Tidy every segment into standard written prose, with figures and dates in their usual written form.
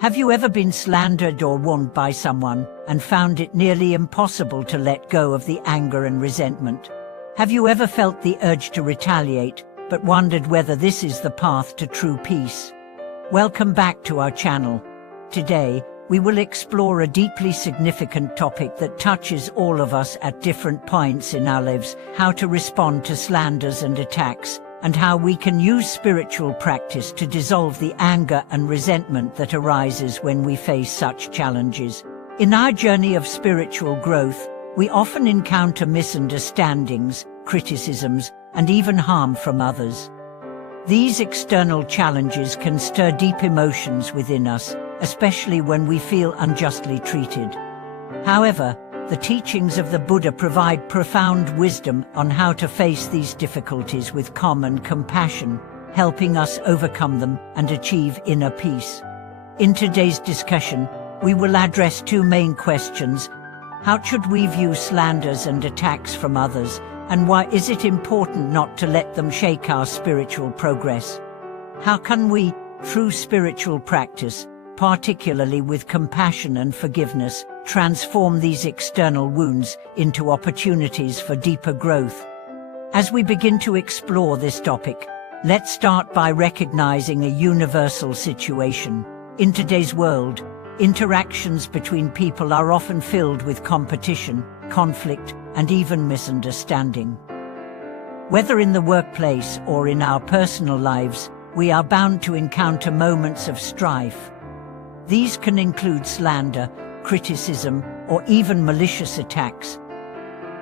Have you ever been slandered or warned by someone and found it nearly impossible to let go of the anger and resentment? Have you ever felt the urge to retaliate, but wondered whether this is the path to true peace? Welcome back to our channel. Today, we will explore a deeply significant topic that touches all of us at different points in our lives: how to respond to slanders and attacks, and how we can use spiritual practice to dissolve the anger and resentment that arises when we face such challenges. In our journey of spiritual growth, we often encounter misunderstandings, criticisms, and even harm from others. These external challenges can stir deep emotions within us, especially when we feel unjustly treated. However, the teachings of the Buddha provide profound wisdom on how to face these difficulties with calm and compassion, helping us overcome them and achieve inner peace. In today's discussion, we will address two main questions: how should we view slanders and attacks from others, and why is it important not to let them shake our spiritual progress? How can we, through spiritual practice, particularly with compassion and forgiveness, transform these external wounds into opportunities for deeper growth? As we begin to explore this topic, let's start by recognizing a universal situation. In today's world, interactions between people are often filled with competition, conflict, and even misunderstanding. Whether in the workplace or in our personal lives, we are bound to encounter moments of strife. These can include slander, criticism, or even malicious attacks.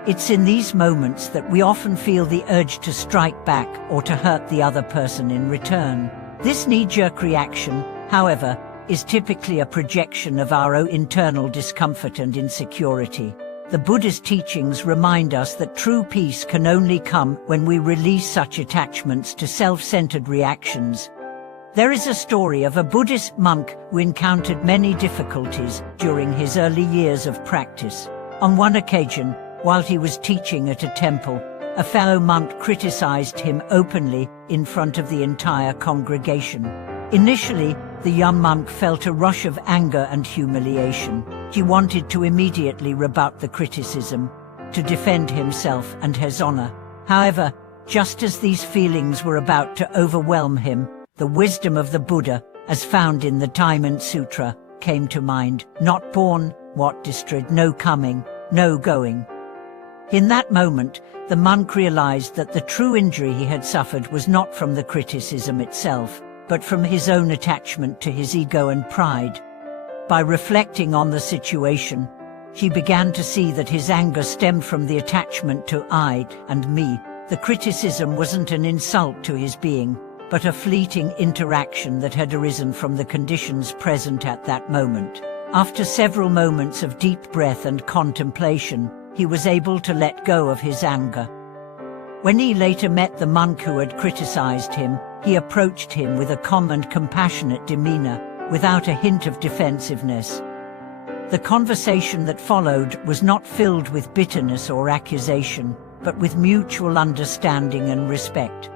It's in these moments that we often feel the urge to strike back or to hurt the other person in return. This knee-jerk reaction, however, is typically a projection of our own internal discomfort and insecurity. The Buddha's teachings remind us that true peace can only come when we release such attachments to self-centered reactions. There is a story of a Buddhist monk who encountered many difficulties during his early years of practice. On one occasion, while he was teaching at a temple, a fellow monk criticized him openly in front of the entire congregation. Initially, the young monk felt a rush of anger and humiliation. He wanted to immediately rebut the criticism, to defend himself and his honor. However, just as these feelings were about to overwhelm him, the wisdom of the Buddha, as found in the Diamond Sutra, came to mind. Not born, what destroyed, no coming, no going. In that moment, the monk realized that the true injury he had suffered was not from the criticism itself, but from his own attachment to his ego and pride. By reflecting on the situation, he began to see that his anger stemmed from the attachment to I and me. The criticism wasn't an insult to his being, but a fleeting interaction that had arisen from the conditions present at that moment. After several moments of deep breath and contemplation, he was able to let go of his anger. When he later met the monk who had criticized him, he approached him with a calm and compassionate demeanor, without a hint of defensiveness. The conversation that followed was not filled with bitterness or accusation, but with mutual understanding and respect.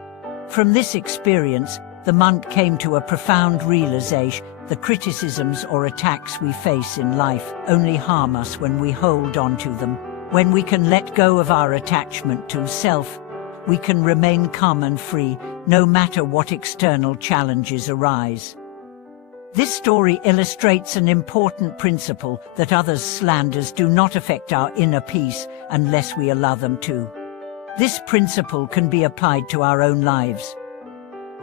From this experience, the monk came to a profound realization: the criticisms or attacks we face in life only harm us when we hold on to them. When we can let go of our attachment to self, we can remain calm and free, no matter what external challenges arise. This story illustrates an important principle: that others' slanders do not affect our inner peace unless we allow them to. This principle can be applied to our own lives.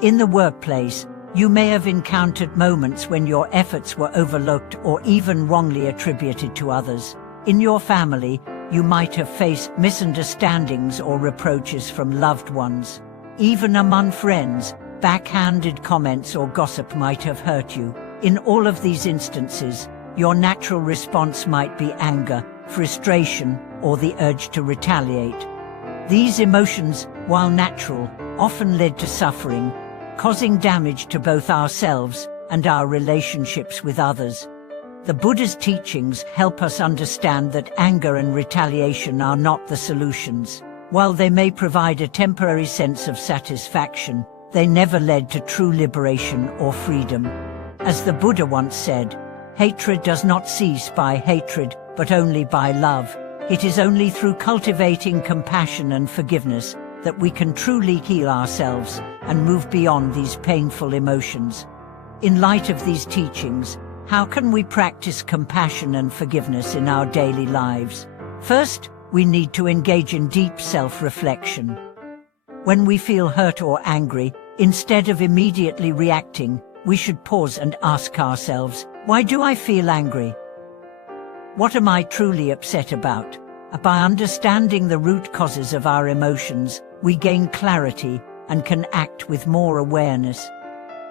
In the workplace, you may have encountered moments when your efforts were overlooked or even wrongly attributed to others. In your family, you might have faced misunderstandings or reproaches from loved ones. Even among friends, backhanded comments or gossip might have hurt you. In all of these instances, your natural response might be anger, frustration, or the urge to retaliate. These emotions, while natural, often led to suffering, causing damage to both ourselves and our relationships with others. The Buddha's teachings help us understand that anger and retaliation are not the solutions. While they may provide a temporary sense of satisfaction, they never led to true liberation or freedom. As the Buddha once said, hatred does not cease by hatred, but only by love. It is only through cultivating compassion and forgiveness that we can truly heal ourselves and move beyond these painful emotions. In light of these teachings, how can we practice compassion and forgiveness in our daily lives? First, we need to engage in deep self-reflection. When we feel hurt or angry, instead of immediately reacting, we should pause and ask ourselves, why do I feel angry? What am I truly upset about? By understanding the root causes of our emotions, we gain clarity and can act with more awareness.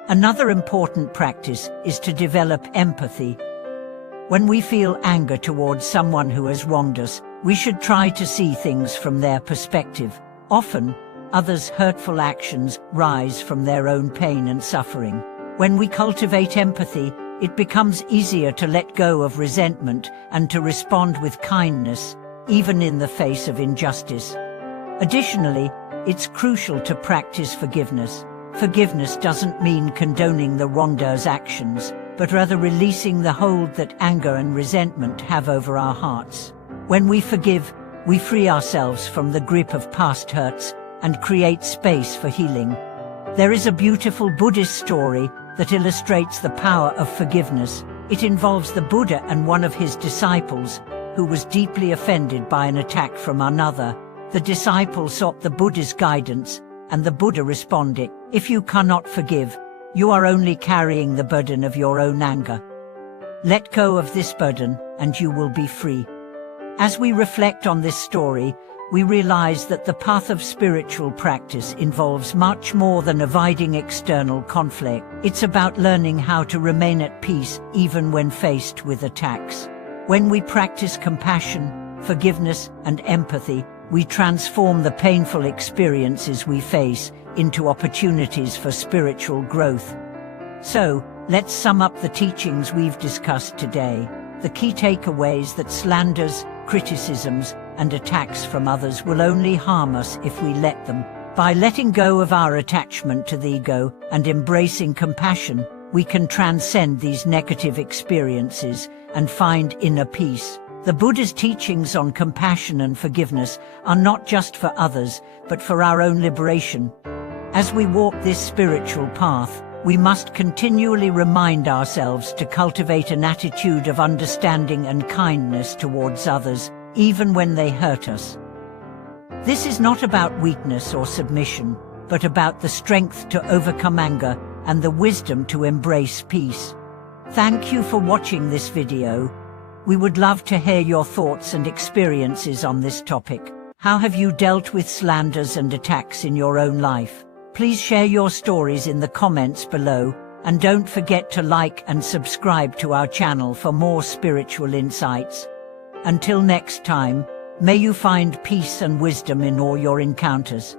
Another important practice is to develop empathy. When we feel anger towards someone who has wronged us, we should try to see things from their perspective. Often, others' hurtful actions rise from their own pain and suffering. When we cultivate empathy, it becomes easier to let go of resentment and to respond with kindness, even in the face of injustice. Additionally, it's crucial to practice forgiveness. Forgiveness doesn't mean condoning the wrongdoer's actions, but rather releasing the hold that anger and resentment have over our hearts. When we forgive, we free ourselves from the grip of past hurts and create space for healing. There is a beautiful Buddhist story that illustrates the power of forgiveness. It involves the Buddha and one of his disciples, who was deeply offended by an attack from another. The disciple sought the Buddha's guidance, and the Buddha responded, "If you cannot forgive, you are only carrying the burden of your own anger. Let go of this burden, and you will be free." As we reflect on this story, we realize that the path of spiritual practice involves much more than avoiding external conflict. It's about learning how to remain at peace even when faced with attacks. When we practice compassion, forgiveness, and empathy, we transform the painful experiences we face into opportunities for spiritual growth. So, let's sum up the teachings we've discussed today. The key takeaways that slanders, criticisms, and attacks from others will only harm us if we let them. By letting go of our attachment to the ego and embracing compassion, we can transcend these negative experiences and find inner peace. The Buddha's teachings on compassion and forgiveness are not just for others, but for our own liberation. As we walk this spiritual path, we must continually remind ourselves to cultivate an attitude of understanding and kindness towards others, even when they hurt us. This is not about weakness or submission, but about the strength to overcome anger and the wisdom to embrace peace. Thank you for watching this video. We would love to hear your thoughts and experiences on this topic. How have you dealt with slanders and attacks in your own life? Please share your stories in the comments below, and don't forget to like and subscribe to our channel for more spiritual insights. Until next time, may you find peace and wisdom in all your encounters.